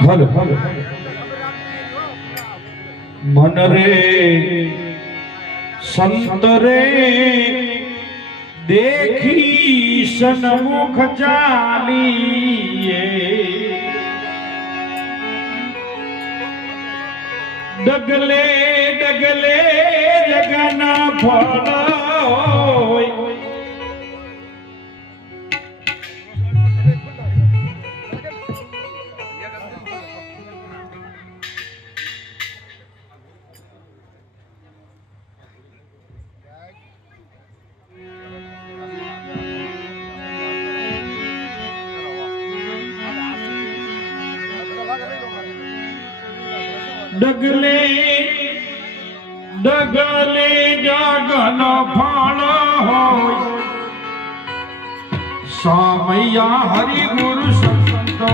hello મન રે સંત રે દેખી સન્મુખ ચાલીએ ડગલે ડગલે જગના ફળ ડગલે ડગલે જગન ફળ હોય સામૈયા હરિ ગુરુ સંતો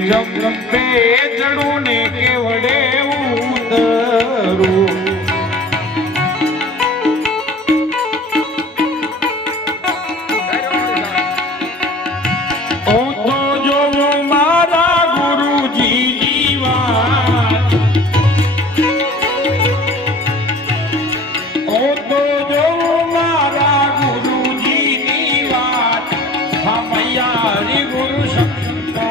જંપે જડું ને કેવડે ઉતરું હું તો જોઉં મારા ગુરુજી વાત હું તો જોઉં મારા ગુરુજી વાત હમૈયારી ગુરુ સંતો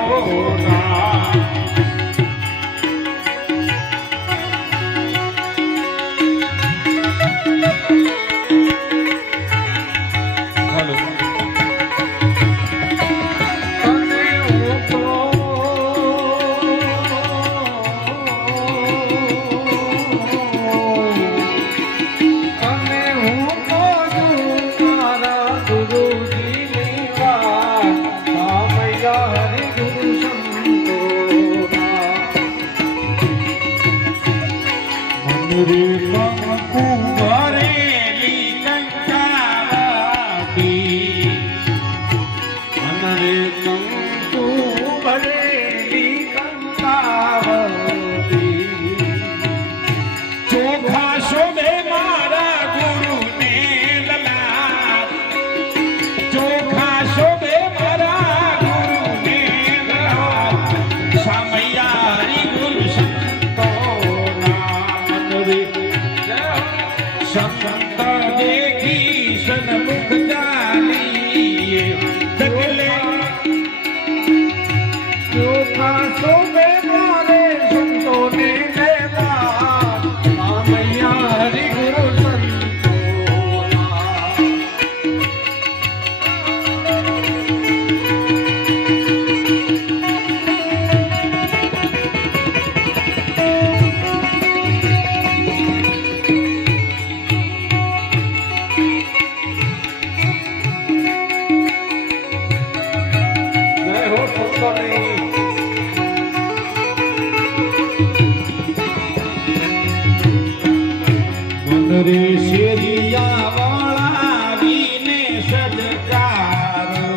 રે શેરિયા વાળા વીને સજકારો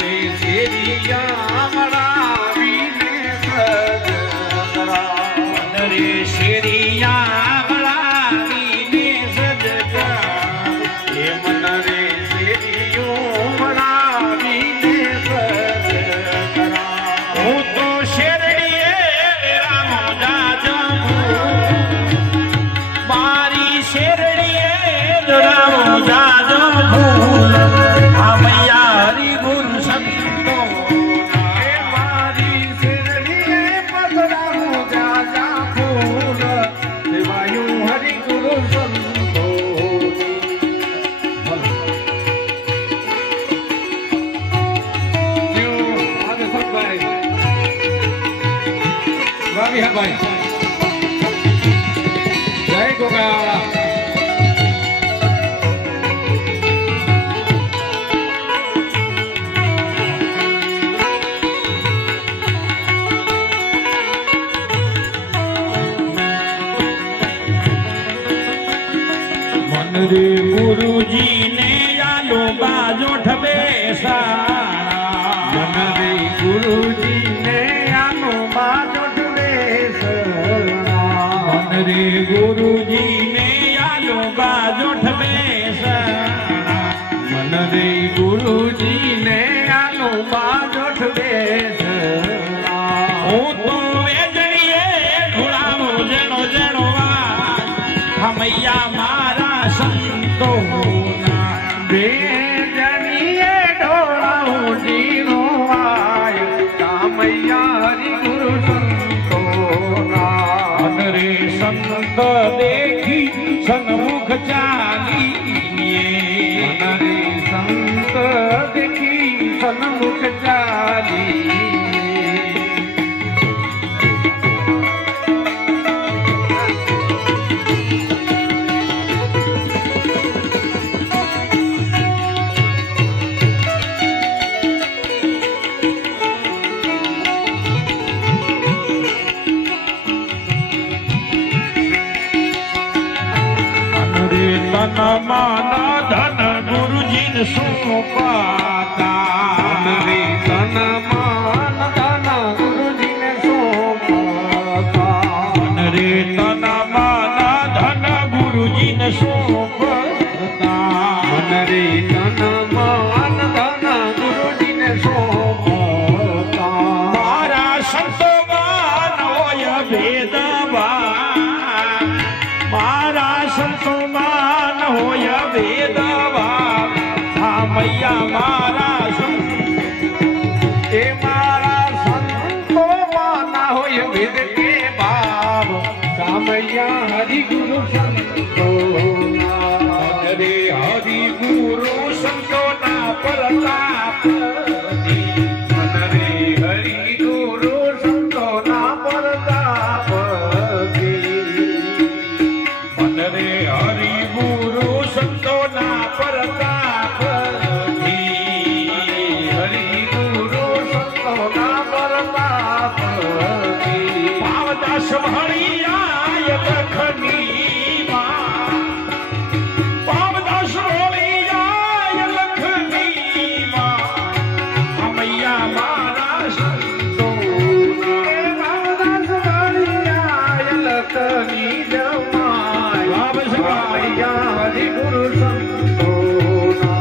રે શેરિયા વાળા વીને સજકારો રે શેરિયા વાળા વીને સજકારો એ મન રે શેરિયો વાળા વીને સજકારો હું તો શેરડીએ રામ જાજો રામ જાજો ભૂલ આ મૈયા હરિ ગુણ સંતો વિહાભાઈ જય ગોગા રે ગુરુજી ને આલો બાજો ઠબે સાણા મન રે ગુરુજી ને આલો બાજો ઠબે સાણા મન રે ગુરુજી ને આલો બાજો ઠબે સાણા મન રે ગુરુજી ને આલો બાજો ઠબે સાણા હું તો વેજણીએ ઢોળાવો જેણો જેણો વા હમૈયા મારા સંતોના બેજણીએ ઢોળાવું જીનો આય કામૈયા હરિ ગુરુ સંતોના મન રે સંત દેખી સન્મુખ ચાલીએ મન રે સંત દેખી સન્મુખ ચાલી તન માન ધન ગુરુજીને સોંપાતા રે તન માન ધન ગુરુજીને સોંપાતા મન રે તન માન ધન ગુરુજીને સોંપતા મન રે તન માન ધન ગુરુજીને સોંપાતા મારા સંતોમાં હોય ભેદભાવ મારા સંતોમાં હોય ભેદભાવ હા મૈયા મારા એ મારા સંતોમાં ના હોય ભેદ કે ભાવ સામૈયા હરિ ગુરુ સંતોના રે હરિ ગુરુ સંતોના પ્રતાપ મન રે હરિ ગુરુ સંતોના પ્રતાપ મન રે હરિ ગુરુ સંતોના પ્રતાપ હરિ ગુરુ સંતોના પ્રતાપ ભાવદાસ ભણિયાય લખની માં ભાવદાસ ભણિયાય લખની માં અમૈયા મારા સંતોના ભાવદાસ વાળિયા લખની જમાય મૈયા હરિ ગુરુ સંતોના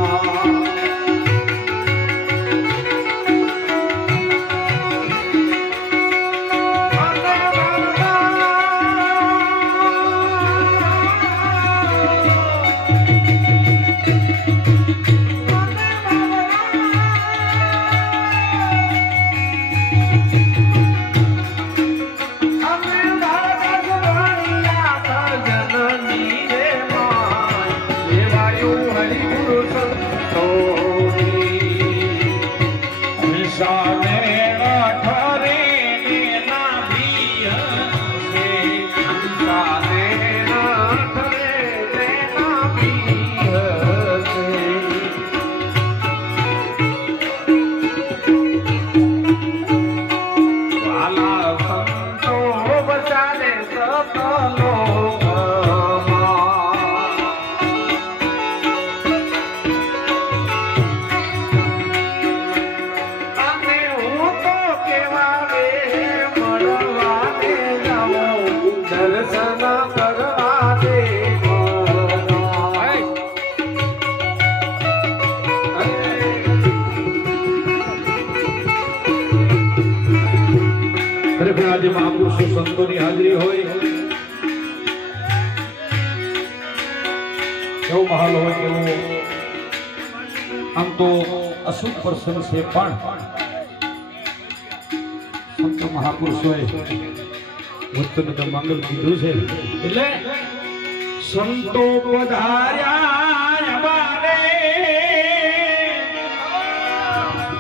આજે મહાપુરુષો સંતોની હાજરી હોય એવો માહોલ હોય એવો આમ તો અશુભ પ્રસંગ છે પણ સંતો મહાપુરુષોએ ભક્તોને તો મંગલ કીધું છે એટલે સંતો પધાર્યા